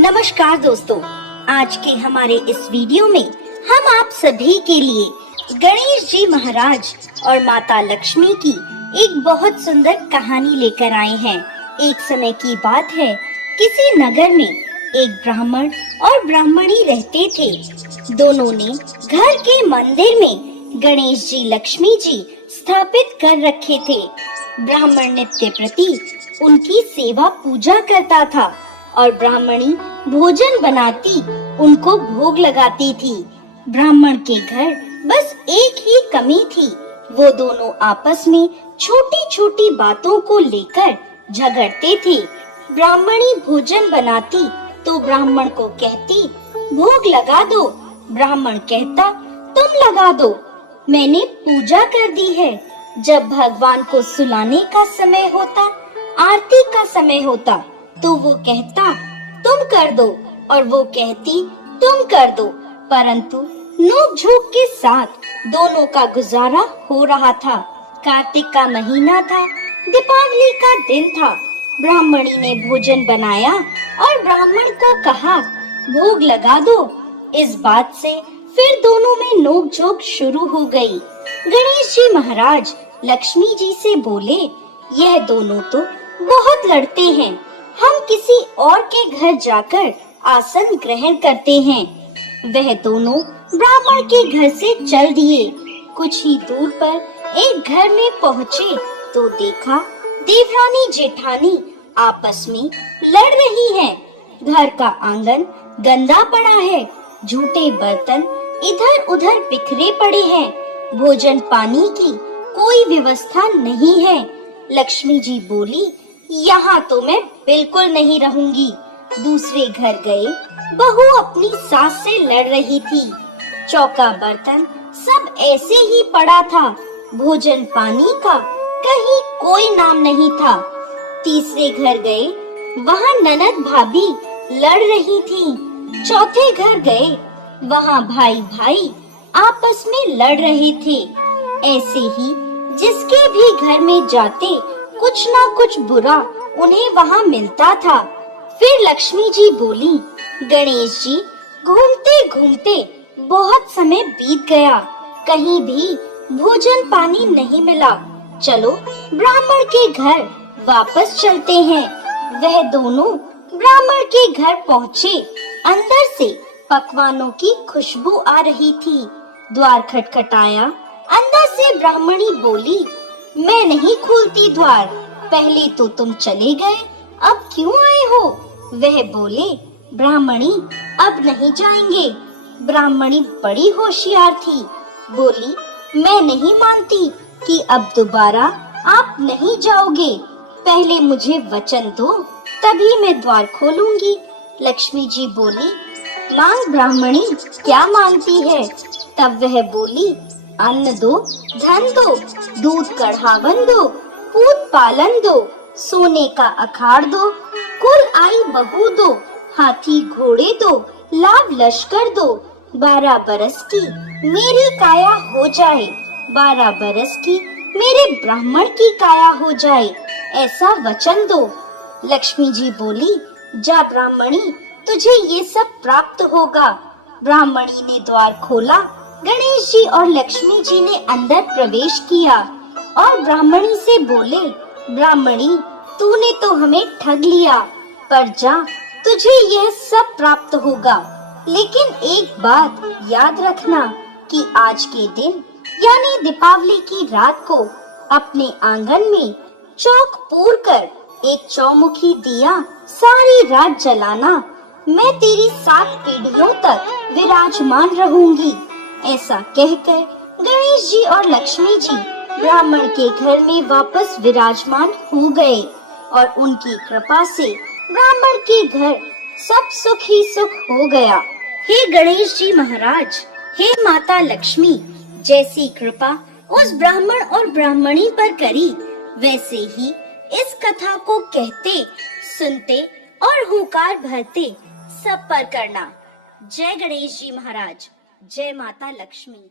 नमस्कार दोस्तों, आज के हमारे इस वीडियो में हम आप सभी के लिए गणेश जी महाराज और माता लक्ष्मी की एक बहुत सुंदर कहानी लेकर आए हैं। एक समय की बात है, किसी नगर में एक ब्राह्मण और ब्राह्मणी रहते थे। दोनों ने घर के मंदिर में गणेश जी लक्ष्मी जी स्थापित कर रखे थे। ब्राह्मण नित्य प्रति उनकी सेवा पूजा करता था और ब्राह्मणी भोजन बनाती उनको भोग लगाती थी। ब्राह्मण के घर बस एक ही कमी थी, वो दोनों आपस में छोटी छोटी बातों को लेकर झगड़ते थे। ब्राह्मणी भोजन बनाती तो ब्राह्मण को कहती भोग लगा दो, ब्राह्मण कहता तुम लगा दो, मैंने पूजा कर दी है। जब भगवान को सुलाने का समय होता, आरती का समय होता, तो वो कहता तुम कर दो और वो कहती तुम कर दो, परंतु नोक झोंक के साथ दोनों का गुजारा हो रहा था। कार्तिक का महीना था, दीपावली का दिन था। ब्राह्मणी ने भोजन बनाया और ब्राह्मण को कहा भोग लगा दो। इस बात से फिर दोनों में नोक झोंक शुरू हो गई। गणेश जी महाराज लक्ष्मी जी से बोले, यह दोनों तो बहुत लड़ते हैं, हम किसी और के घर जाकर आसन ग्रहण करते हैं। वह दोनों ब्राह्मण के घर से चल दिए। कुछ ही दूर पर एक घर में पहुँचे तो देखा देवरानी जेठानी आपस में लड़ रही हैं। घर का आंगन गंदा पड़ा है, झूठे बर्तन इधर उधर बिखरे पड़े हैं, भोजन पानी की कोई व्यवस्था नहीं है। लक्ष्मी जी बोली, यहाँ तो मैं बिल्कुल नहीं रहूंगी। दूसरे घर गए, बहू अपनी सास से लड़ रही थी। चौका बर्तन सब ऐसे ही पड़ा था, भोजन पानी का कहीं कोई नाम नहीं था। तीसरे घर गए, वहाँ ननद भाभी लड़ रही थी। चौथे घर गए, वहाँ भाई भाई आपस में लड़ रहे थे। ऐसे ही जिसके भी घर में जाते कुछ ना कुछ बुरा उन्हें वहाँ मिलता था। फिर लक्ष्मी जी बोली, गणेश जी घूमते घूमते बहुत समय बीत गया, कहीं भी भोजन पानी नहीं मिला, चलो ब्राह्मण के घर वापस चलते हैं। वह दोनों ब्राह्मण के घर पहुँचे। अंदर से पकवानों की खुशबू आ रही थी। द्वार खटखटाया, अंदर से ब्राह्मणी बोली, मैं नहीं खोलती द्वार, पहले तो तुम चले गए, अब क्यों आए हो? वह बोले, ब्राह्मणी अब नहीं जाएंगे। ब्राह्मणी बड़ी होशियार थी, बोली, मैं नहीं मानती कि अब दोबारा आप नहीं जाओगे, पहले मुझे वचन दो, तभी मैं द्वार खोलूंगी। लक्ष्मी जी बोली, मांग ब्राह्मणी, क्या मांगती है? तब वह बोली, अन्न दो, धन दो, दूध कढ़ावन दो, पूत पालन दो, सोने का अखाड़ दो, कुल आई बहू दो, हाथी घोड़े दो, लाभ लश्कर दो, 12 बरस की मेरी काया हो जाए, 12 बरस की मेरे ब्राह्मण की काया हो जाए, ऐसा वचन दो। लक्ष्मी जी बोली, जा ब्राह्मणी, तुझे ये सब प्राप्त होगा। ब्राह्मणी ने द्वार खोला। गणेश जी और लक्ष्मी जी ने अंदर प्रवेश किया और ब्राह्मणी से बोले, ब्राह्मणी तूने तो हमें ठग लिया, पर जा, तुझे यह सब प्राप्त होगा। लेकिन एक बात याद रखना कि आज के दिन यानी दीपावली की रात को अपने आंगन में चौक पूर कर एक चौमुखी दिया सारी रात जलाना। मैं तेरी 7 पीढ़ियों तक विराजमान रहूंगी। ऐसा कहकर गणेश जी और लक्ष्मी जी ब्राह्मण के घर में वापस विराजमान हो गए और उनकी कृपा से ब्राह्मण के घर सब सुख ही सुख हो गया। हे गणेश जी महाराज, हे माता लक्ष्मी, जैसी कृपा उस ब्राह्मण और ब्राह्मणी पर करी, वैसे ही इस कथा को कहते, सुनते और हुंकार भरते सब पर करना। जय गणेश जी महाराज, जय माता लक्ष्मी।